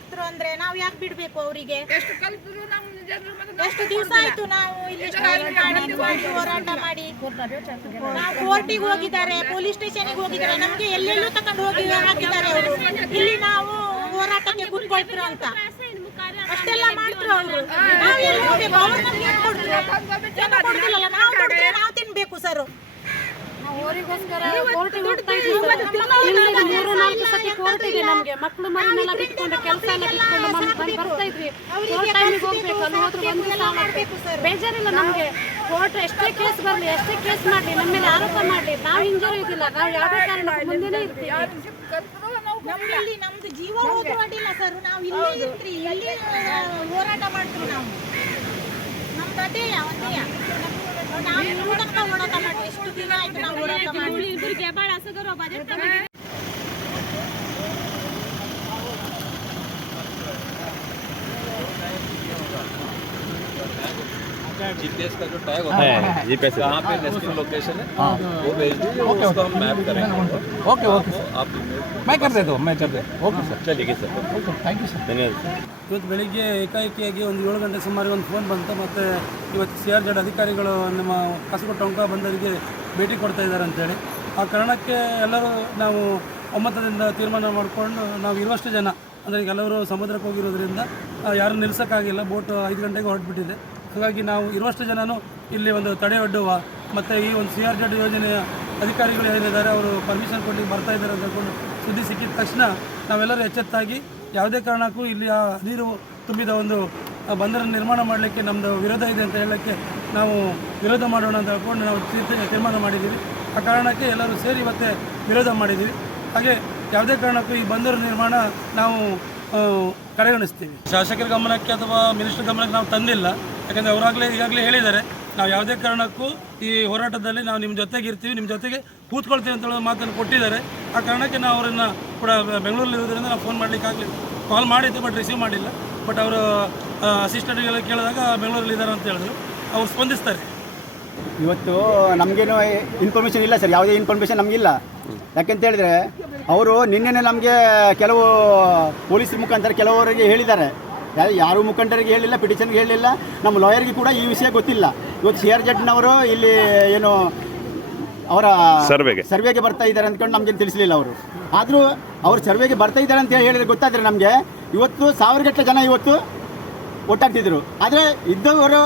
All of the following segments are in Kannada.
ಹಾಕ್ತರು ಅಂದ್ರೆ ನಾವು ಯಾಕೆ ಬಿಡ್ಬೇಕು ಅವರಿಗೆ? ಎಷ್ಟು ದಿವಸ ಆಯ್ತು ನಾವು ಇಲ್ಲಿ ಹೋರಾಟ ಮಾಡಿ. ನಾವು ಕೋರ್ಟಿಗೆ ಹೋಗಿದ್ದಾರೆ, ಪೊಲೀಸ್ ಸ್ಟೇಷನ್ಗೆ ಹೋಗಿದ್ದಾರೆ, ನಮ್ಗೆ ಎಲ್ಲೆಲ್ಲೂ ತಕೊಂಡು ಹೋಗಿ ಹಾಕಿದ್ದಾರೆ ಅವರು. ಇಲ್ಲಿ ನಾವು ಹೋರಾಟಕ್ಕೆ ಕೂತ್ಕೊಳ್ತಿರೋ ಅಂತ ಅಷ್ಟೆಲ್ಲ ಮಾಡ್ತಾರೆ ಅವರು. ನಾವು ಎಲ್ಲಿ ಹೋಗ್ಬೇಕು? ಅವ್ರು ನಮ್ಗೆ ಏನು ಕೊಡ್ತಾರೆ? ಏನು ಕೊಡ್ತಿಲ್ಲ. ನಾವು ಕೊಡ್ತೀವಿ, ನಾವು ತಿನ್ಬೇಕು ಸರ್. ಅವರಿಗೋಸ್ಕರ ಕೋರ್ಟಿಗೆ ಹೋಗ್ತಾ ಇದ್ದೀವಿ. 3-4 ಸತಿ ಕೋರ್ಟ್ ಇದೆ ನಮ್ಗೆ. ಮಕ್ಕಳು ಮನೆಯೆಲ್ಲ ಬಿಟ್ಕೊಂಡು ಕೆಲಸ ಎಲ್ಲ ಬಿಟ್ಕೊಂಡು ಬರ್ತಾ ಇದ್ವಿ. ಕೋರ್ಟ್ ಟೈಮಿಗೆ ಹೋಗ್ಬೇಕು. ಅಲ್ಲಿ ಹೋದ್ರೆ ಬೇಜಾರಿಲ್ಲ ನಮ್ಗೆ. ಕೋರ್ಟ್ ಎಷ್ಟೇ ಕೇಸ್ ಬರಲಿ, ಎಷ್ಟೇ ಕೇಸ್ ಮಾಡಲಿ, ನಮ್ಮ ಮೇಲೆ ಆರೋಪ ಮಾಡಲಿ, ನಾವು ಹಿಂಜರಿಯೋದಿಲ್ಲ. ನಾವು ಯಾವುದೇ ಕಾರಣಕ್ಕೂ ಮುಂದೆನೇ ಇರ್ತೀವಿ. ನಮ್ದು ಜೀವ ಹೋದ್ರೂ ಅಡ್ಡಿಲ್ಲ ಸರ್. ನಾವು ಇಲ್ಲಿ ಇರ್ತೀವಿ, ಇಲ್ಲಿ ಹೋರಾಟ ಮಾಡ್ತೀವಿ. ನಾವು ನಮ್ದು ಅದೇ ನಾವು ಇರುವುದಕ್ಕ ಹೋರಾಟ ಮಾಡಿ ಎಷ್ಟು ದಿನ ಆಯ್ತು ನಾವು ಹೋರಾಟ ಮಾಡಿ. जीपीएस का जो टैग होता है, जीपीएस कहाँ पे नेक्स्ट लोकेशन है वो भेज दीजिए, उसको हम मैप करेंगे. ओके ओके आप मैं कर देता हूँ, मैं कर देता हूँ. ओके सर, चलिए sir. Okay, thank you sir. धन्यवाद. ಇವತ್ತು ಬೆಳಿಗ್ಗೆ ಏಕಾಏಕಿಯಾಗಿ ಒಂದು 7 ಗಂಟೆ ಸುಮಾರು ಒಂದು ಫೋನ್ ಬಂತು. ಮತ್ತು ಇವತ್ತು CRZ ಅಧಿಕಾರಿಗಳು ನಮ್ಮ ಕಾಸರಗೋಡು ಟೊಂಕ ಬಂದವರಿಗೆ ಭೇಟಿ ಕೊಡ್ತಾ ಇದ್ದಾರೆ ಅಂತೇಳಿ. ಆ ಕಾರಣಕ್ಕೆ ಎಲ್ಲರೂ ನಾವು ಒಮ್ಮತದಿಂದ ತೀರ್ಮಾನ ಮಾಡಿಕೊಂಡು ನಾವು ಇರುವಷ್ಟು ಜನ ಅಂದರೆ ಕೆಲವರು ಸಮುದ್ರಕ್ಕೆ ಹೋಗಿರೋದ್ರಿಂದ ಯಾರು ನಿಲ್ಸೋಕ್ಕಾಗಿಲ್ಲ. ಬೋಟ್ 5 ಗಂಟೆಗೆ ಹೊರಟುಬಿಟ್ಟಿದೆ. ಹಾಗಾಗಿ ನಾವು ಇರುವಷ್ಟು ಜನನು ಇಲ್ಲಿ ಒಂದು ತಡೆಯೊಡ್ಡುವ ಮತ್ತು ಈ ಒಂದು CRZ ಯೋಜನೆಯ ಅಧಿಕಾರಿಗಳು ಏನಿದ್ದಾರೆ ಅವರು ಪರ್ಮಿಷನ್ ಕೊಟ್ಟು ಬರ್ತಾ ಇದ್ದಾರೆ ಅಂತ ಹೇಳ್ಕೊಂಡು ಸುದ್ದಿ ಸಿಕ್ಕಿದ ತಕ್ಷಣ ನಾವೆಲ್ಲರೂ ಎಚ್ಚೆತ್ತಾಗಿ ಯಾವುದೇ ಕಾರಣಕ್ಕೂ ಇಲ್ಲಿ ಆ ನೀರು ತುಂಬಿದ ಒಂದು ಬಂದರ ನಿರ್ಮಾಣ ಮಾಡಲಿಕ್ಕೆ ನಮ್ಮದು ವಿರೋಧ ಇದೆ ಅಂತ ಹೇಳೋಕ್ಕೆ ನಾವು ವಿರೋಧ ಮಾಡೋಣ ಅಂತ ಹೇಳ್ಕೊಂಡು ನಾವು ತೀರ್ಮಾನ ಮಾಡಿದ್ದೀವಿ. ಆ ಕಾರಣಕ್ಕೆ ಎಲ್ಲರೂ ಸೇರಿ ಇವತ್ತೇ ವಿರೋಧ ಮಾಡಿದ್ದೀವಿ. ಹಾಗೆ ಯಾವುದೇ ಕಾರಣಕ್ಕೂ ಈ ಬಂದರು ನಿರ್ಮಾಣ ನಾವು ಕಡೆಗಣಿಸ್ತೀವಿ. ಶಾಸಕರ ಗಮನಕ್ಕೆ ಅಥವಾ ಮಿನಿಸ್ಟರ್ ಗಮನಕ್ಕೆ ನಾವು ತಂದಿಲ್ಲ. ಯಾಕಂದರೆ ಈಗಾಗಲೇ ಹೇಳಿದ್ದಾರೆ ನಾವು ಯಾವುದೇ ಕಾರಣಕ್ಕೂ ಈ ಹೋರಾಟದಲ್ಲಿ ನಾವು ನಿಮ್ಮ ಜೊತೆಗೆ ಇರ್ತೀವಿ, ನಿಮ್ಮ ಜೊತೆಗೆ ಕೂತ್ಕೊಳ್ತೀವಿ ಅಂತ ಹೇಳೋ ಮಾತನ್ನು ಕೊಟ್ಟಿದ್ದಾರೆ. ಆ ಕಾರಣಕ್ಕೆ ನಾವು ಅವರನ್ನು ಕೂಡ ಬೆಂಗಳೂರಲ್ಲಿ ಇರೋದ್ರಿಂದ ನಾವು ಫೋನ್ ಮಾಡಲಿಕ್ಕಾಗಲಿಲ್ಲ. ಕಾಲ್ ಮಾಡಿದ್ದೆ ಬಟ್ ರಿಸೀವ್ ಮಾಡಿಲ್ಲ. ಬಟ್ ಅವರು ಅಸಿಸ್ಟೆಂಟ್ಗೆಲ್ಲ ಕೇಳಿದಾಗ ಬೆಂಗಳೂರಲ್ಲಿ ಇದ್ದಾರೆ ಅಂತ ಹೇಳಿದ್ರು. ಅವ್ರು ಸ್ಪಂದಿಸ್ತಾರೆ. ಇವತ್ತು ನಮಗೇನು ಇನ್ಫಾರ್ಮೇಷನ್ ಇಲ್ಲ ಸರ್, ಯಾವುದೇ ಇನ್ಫಾರ್ಮೇಷನ್ ನಮಗಿಲ್ಲ. ಯಾಕೆಂತ ಹೇಳಿದ್ರೆ ಅವರು ನಿನ್ನೆನೇ ನಮಗೆ ಕೆಲವು ಪೊಲೀಸರ ಮುಖಾಂತರ ಕೆಲವರಿಗೆ ಹೇಳಿದ್ದಾರೆ. ಯಾರು ಮುಖಂಡರಿಗೆ ಹೇಳಿಲ್ಲ, ಪಿಟಿಷನ್ಗೆ ಹೇಳಿಲ್ಲ, ನಮ್ಮ ಲಾಯರ್ಗೆ ಕೂಡ ಈ ವಿಷಯ ಗೊತ್ತಿಲ್ಲ. ಇವತ್ತು CRZನವರು ಇಲ್ಲಿ ಏನು ಅವರ ಸರ್ವೆಗೆ ಬರ್ತಾ ಇದ್ದಾರೆ ಅಂದ್ಕೊಂಡು ನಮಗೇನು ತಿಳಿಸಲಿಲ್ಲ ಅವರು. ಆದರೂ ಅವರು ಸರ್ವೆಗೆ ಬರ್ತಾ ಇದ್ದಾರೆ ಅಂತ ಹೇಳಿದ್ರೆ ಗೊತ್ತಾದರೆ ನಮಗೆ ಇವತ್ತು 1000ಗಟ್ಟಲೆ ಜನ ಇವತ್ತು ಒಟ್ಟಾಗ್ತಿದ್ರು. ಆದರೆ ಇದ್ದವರು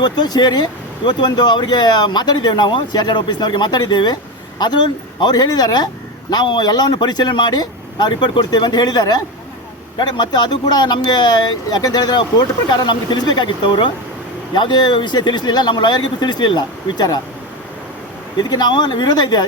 ಇವತ್ತು ಸೇರಿ ಇವತ್ತು ಒಂದು ಅವರಿಗೆ ಮಾತಾಡಿದ್ದೇವೆ, ನಾವು CRZ ಆಫೀಸ್ನವ್ರಿಗೆ ಮಾತಾಡಿದ್ದೇವೆ. ಆದರೂ ಅವ್ರು ಹೇಳಿದ್ದಾರೆ ನಾವು ಎಲ್ಲವನ್ನು ಪರಿಶೀಲನೆ ಮಾಡಿ ನಾವು ರಿಪೋರ್ಟ್ ಕೊಡ್ತೇವೆ ಅಂತ ಹೇಳಿದ್ದಾರೆ. ಮತ್ತು ಅದು ಕೂಡ ನಮಗೆ ಯಾಕಂತ ಹೇಳಿದ್ರೆ ಕೋರ್ಟ್ ಪ್ರಕಾರ ನಮಗೆ ತಿಳಿಸಬೇಕಾಗಿತ್ತು. ಅವರು ಯಾವುದೇ ವಿಷಯ ತಿಳಿಸಲಿಲ್ಲ, ನಮ್ಮ ಲಾಯರ್ಗೂ ತಿಳಿಸಲಿಲ್ಲ ವಿಚಾರ. ಇದಕ್ಕೆ ನಾವು ವಿರೋಧ ಇದೆ.